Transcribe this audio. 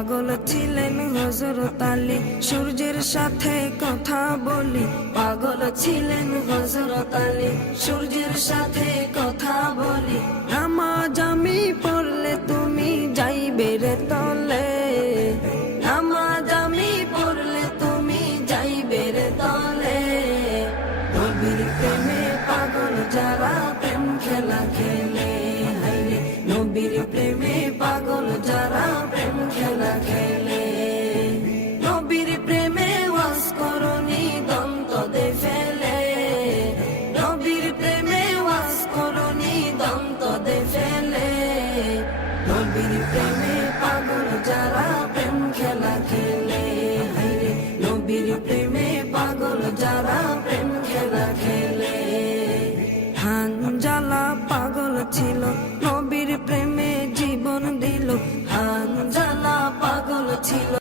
পাগল ছিলেন হযরত আলী, সূর্যের সাথে কথা বলি। পাগল ছিলেন হযরত আলী, সূর্যের সাথে কথা বলি। নামাজ আমি পড়লে তুমি যাইবে রে তলে, নামাজ আমি পড়লে তুমি যাইবে রে তলে। নবীর প্রেমে পাগল যারা প্রেম খেলা খেলে, হায়রে নবীর প্রেমে পাগল যারা প্রেম খেলা খেলে। নবীর প্রেমে ওয়াজ করনি দন্ত দে ফেলে, নবীর প্রেমে ওয়াজ করনি দন্ত দে ফেলে। নবীর প্রেমে পাগল যারা প্রেম খেলা খেলে, হায়রে নবীর প্রেমে পাগল যারা প্রেম খেলা খেলে। হানজালা পাগল ছিল, নবীর প্রেমে জীবন দিল। হানজালা পাগল ছিল।